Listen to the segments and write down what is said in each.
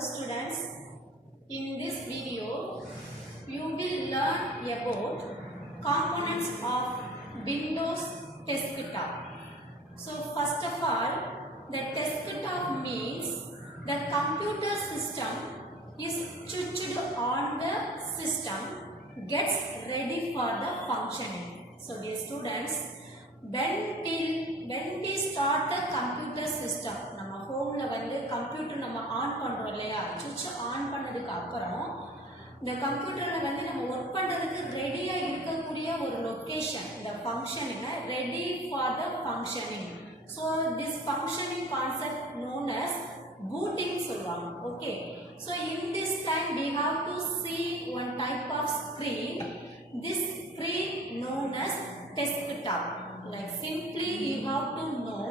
students, in this video you will learn about components of Windows desktop. So first of all, the desktop means the computer system is switched on the system, gets ready for the functioning. So dear students, when we start the computer system, நம்ம ஹோம்ல வந்து computer நம்ம on பண்றோம் இல்லையா, சுவிட்ச் on பண்ணதுக்கு அப்புறம் இந்த கம்ப்யூட்டர்ல வந்து நம்ம ஒர்க் பண்றதுக்கு ரெடியா இருக்கக்கூடிய ஒரு லொகேஷன், இந்த ஃபங்க்ஷனுங்க ready for the functioning. So this functioning concept known as booting சொல்லுவாங்க. Okay, so in this time we have to see one type of screen. This screen known as desktop. Like simply you have to know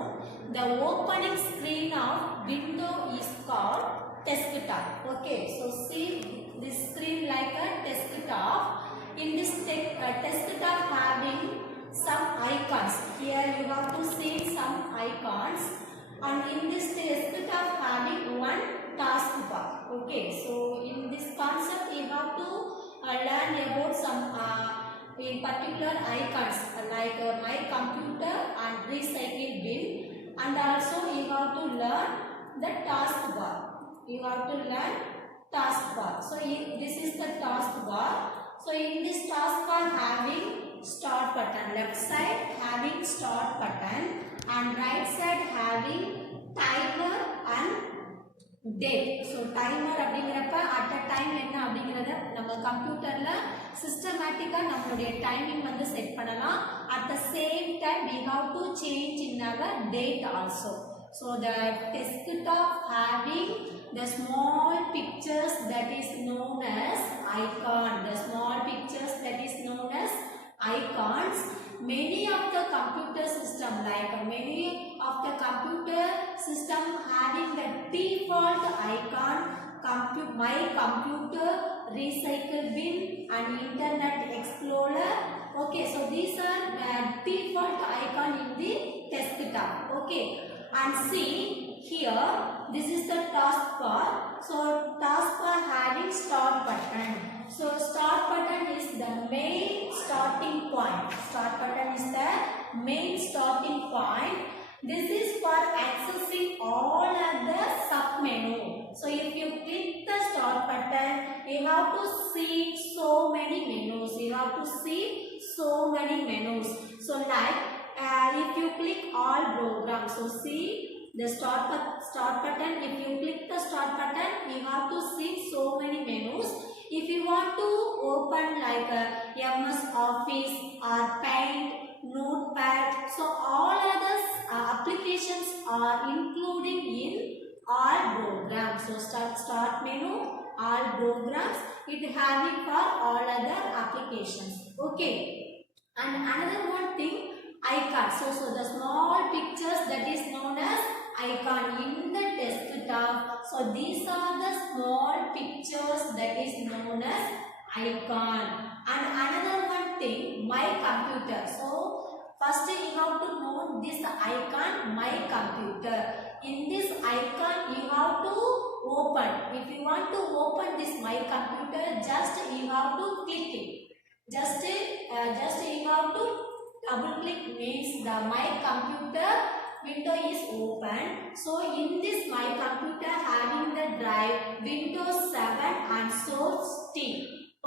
the opening screen of window is called desktop. Okay, so see this screen like a desktop. In this desktop having some icons. Here you have to see some icons. And in this desktop having one taskbar. Okay, so in this concept you have to learn about some in particular icons like my computer and recycle bin, and also you have to learn the taskbar. You have to learn taskbar. So this is the taskbar. So in this taskbar having start button, left side having start button and right side having timer and date. So timer அப்படிங்கறப்ப at a time என்ன அப்படிங்கறத நம்ம கம்ப்யூட்டர்ல சிஸ்டமேட்டிக்கா நம்மளுடைய timing வந்து set பண்ணலாம். At the same time we have to change in our date also. So the desktop having the small pictures that is known as icon. The small pictures that is known as icons. Many of the computer system, like many of the computer system having the default icon, my computer, recycle bin and internet explorer. Okay, so these are default icon in the desktop. Okay, and see here this is the taskbar. So taskbar having start button. So start button is the main starting point. Start button is the main starting point. This is for accessing all other sub menu. So if you click the start button, you have to see so many menus. You have to see so many menus. So like if you click all programs, so see the start button. If you click the start button, you have to see so many menus. If you want to open like MS Office or Paint, Notepad, so all other applications are including in all programs. So start menu, all programs, it having for all other applications. Okay, and another one thing, icon. So the small pictures that is known as icon in the desktop. So these are the small pictures that is known as icon. And another one thing, my computer. So first you have to know this icon, my computer. In this icon you have to open. If you want to open this my computer, just you have to click it. Just you have to double click means the my computer window is open. So in this my computer having the drive Windows 7 and source T.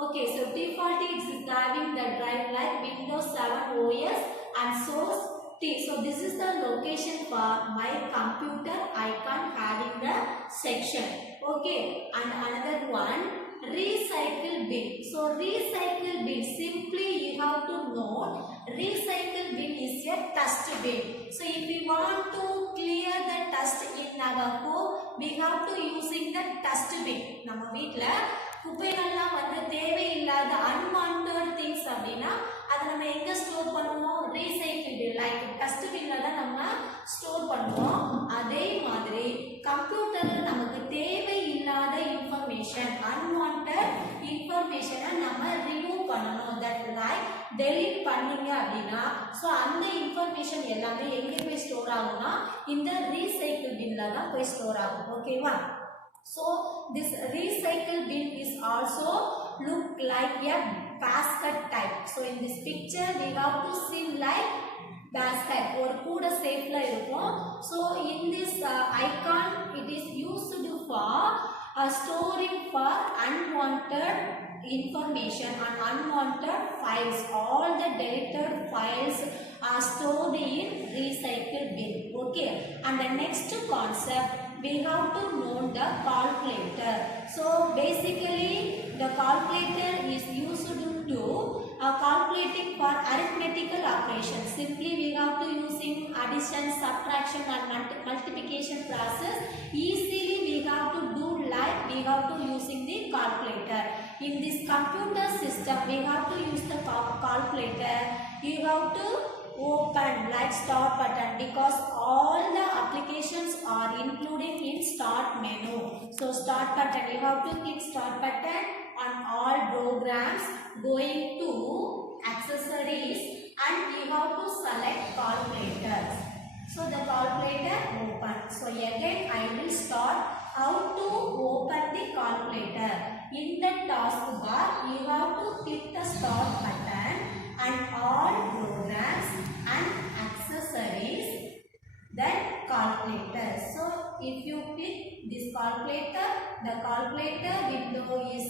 Okay, so default is having the drive like Windows 7 OS and source T. So this is the location for my computer icon having the section. Okay, and another one, recycle bin. So recycle bin, simply you have to know recycle bin is a dust bin. So if we want to clear the dust in our home, we have to using the dust bin. நம்ம வீட்ல குப்பைகள்லாம் வந்து தேவையில்லாத unwanted things அப்படினா அதை நம்ம எங்க store பண்ணுவோம்? Recycle பின், like dust பின்ல தான் நம்ம ஸ்டோர் பண்ணுவோம். அதே மாதிரி கம்ப்யூட்டர்ல நமக்கு தேவையில்லாத இன்ஃபர்மேஷன், அன்வான்டட் இன்ஃபர்மேஷனை நம்ம ரிமூவ் பண்ணணும். தட் லைக் டெலீட் பண்ணீங்க அப்படின்னா ஸோ அந்த இன்ஃபர்மேஷன் எல்லாமே எங்கே போய் ஸ்டோர் ஆகும்னா இந்த ரீசைக்கிள் பின்ல தான் போய் ஸ்டோர் ஆகும். ஓகேவா? So this recycle bin is also look like a basket type. So in this picture we have to see like basket or கூட shape la irukum. So in this icon it is used for storing for unwanted information and unwanted files. All the deleted files are stored in recycle bin. Okay, and the next concept we have to know the calculator. So basically the calculator is used to calculating for arithmetical operations. Simply we have to using addition, subtraction and multiplication process. Easily we have to do like we have to using the calculator. In this computer system we have to use the calculator. You have to open like start button because all the applications are included in start menu. So start button, you have to click start button on all programs, going to accessories and you have to select calculator. So the calculator open. So again I will start how to open the calculator. In the taskbar you have to click the start button and all programs and accessories, then calculator. So if you click this calculator, the calculator window is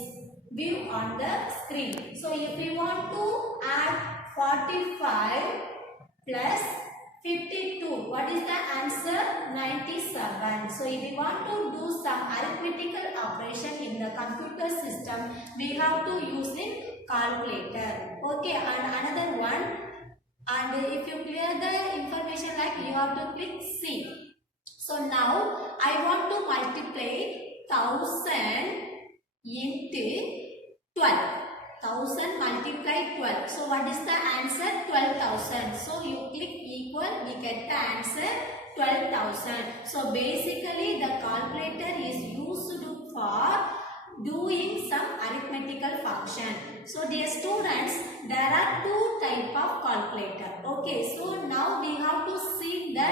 view on the screen. So if we want to add 45 plus 52, what is the answer? 97. So if we want to do some arithmetical operation in the computer system, we have to use in calculator. Okay, and another one, and if you clear the information like you have to click C. So now I want to multiply 1000 into 12. 1000 multiply 12. So what is the answer? 12,000. So you click equal, we get the answer 12,000. So basically the calculator is used for doing some arithmetical function. So dear students, there are two type of calculator. Okay, so now we have to see the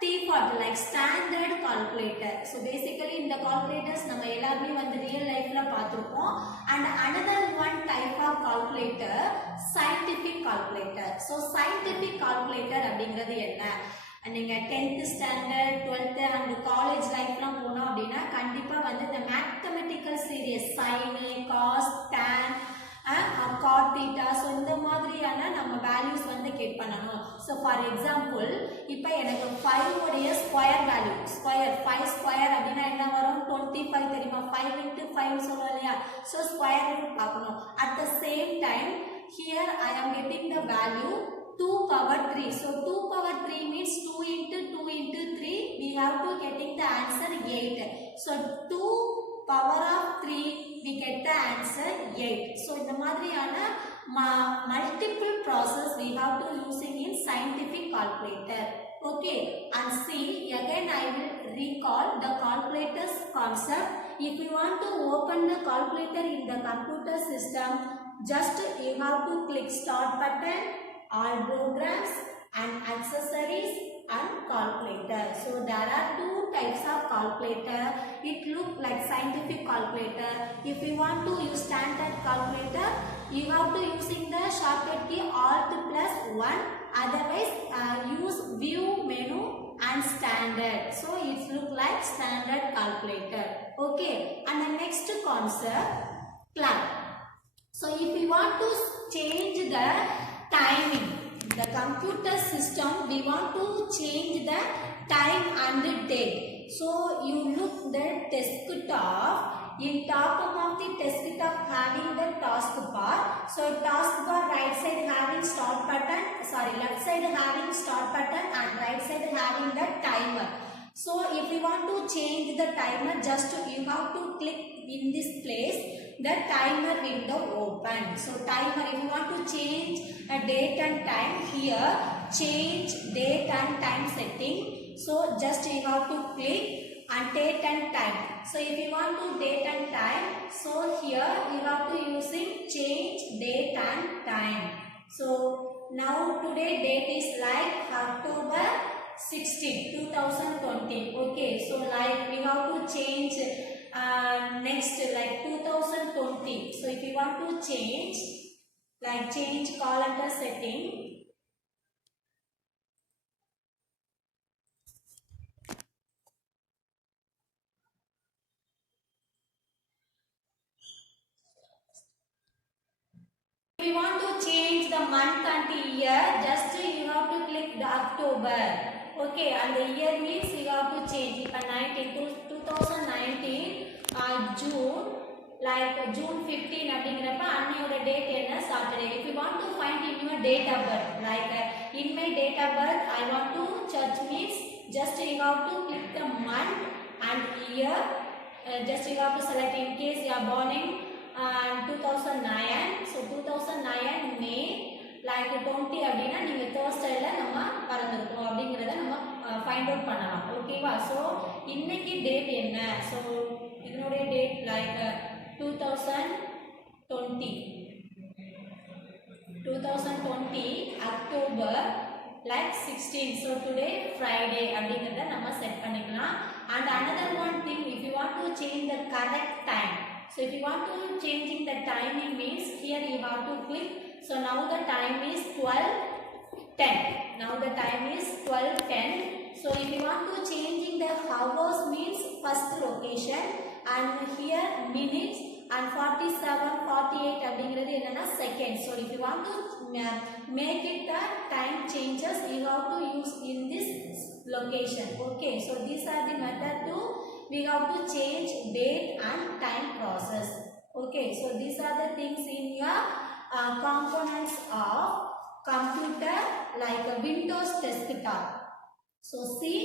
T-40 like standard calculator. So basically in the calculators நம்ம எல்லாருமே வந்து real lifeல பார்த்திருப்போம். And another one type of calculator scientific calculator. So scientific calculator அப்படிங்கிறது என்ன? நீங்க 10th standard 12th and college லைஃப்லாம் போனோம் அப்படின்னா கண்டிப்பா வந்து இந்த mathematical series sin cos tan cot theta so இந்த மாதிரியான நம்ம வேல்யூஸ் வந்து கெட் பண்ணனும். So for example இப்போ எனக்கு 5 உடைய ஸ்கொயர் வேல்யூ ஸ்கொயர் 5 ஸ்கொயர் அப்படினா என்ன வரும் 25 தெரியுமா 5 into 5 சொல்றோம் இல்லையா. So ஸ்கொயர் ரூட் பார்க்கணும். At the same time here I am getting the value 2 power 3. So 2 power 3 means 2 into 2 into 3. We have to getting the answer 8. So 2 power of 3 we get the answer 8. So இந்த மாதிரியான multiple process we have to using in scientific calculator. Okay, and see again I will recall the calculator's concept. If you want to open the calculator in the computer system, just you have to click start button, all programs and accessories and calculator. So there are two types of calculator. It look like scientific calculator. If you want to use standard calculator, you have to using the shortcut key alt plus 1. Otherwise use view menu and standard. So it look like standard calculator. Okay, and the next concept clock. So if you want to change the timing, the computer system we want to change the time and the date. So you look the desktop. In top of the desktop having the taskbar. So taskbar right side having start button, sorry left side having start button and right side having the timer. So if you want to change the timer, just you have to click in this place, the timer window open. So timer, if you want to change a date and time, here change date and time setting. So just you have to click and date and time. So if you want to date and time, so here you have to using change date and time. So now today date is like October 16, 2020. Okay, so like we have to change Next, like 2020. So if you want to change, like change calendar setting. If you want to change the month and the year, just you have to click the October. Okay, and the year means you have to change. If 2019 June, like June 15 அப்படிங்கறப்ப அன்னையோட date என்ன Saturday. If you want to find in your date of birth, like in my date of birth I want to church means just you have to click the month and year. Just you have to select in case you are born in 2009. So 2009 May like 20 அப்படினா நீங்க Thursdayல நம்ம பறந்துறோம் அப்படிங்கறத நம்ம find out பண்ணலாம். ஓகேவா? So இன்னைக்கு date என்ன? So இதனோட date like 2020 October like 16. So today Friday அப்படிங்கறத நம்ம செட் பண்ணிக்கலாம். And another one thing, if you want to change the correct time, so if you want to changing the timing means here you have to click. So now the time is 12:10. Now the time is 12:10. So if you want to changing the hours means first location and here minutes and 47 48 அப்படிங்கிறது என்னன்னா second. So if you want to make it the time changes, you have to use in this location. Okay, so these are the method to we have to change date and time process. Okay, so these are the things in your components of computer like a Windows desktop. So see,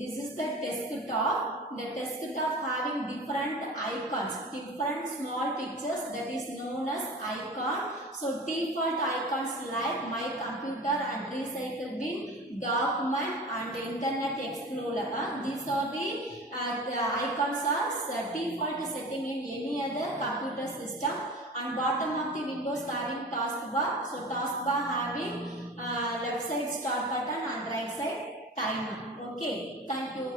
this is the desktop. The desktop having different icons, different small pictures, that is known as icon. So default icons like my computer and recycle bin, document and internet explorer. These are the icons are default setting in any other computer system. And bottom of the Windows having taskbar. So taskbar having left side start button and right side timer. Okay, thank you.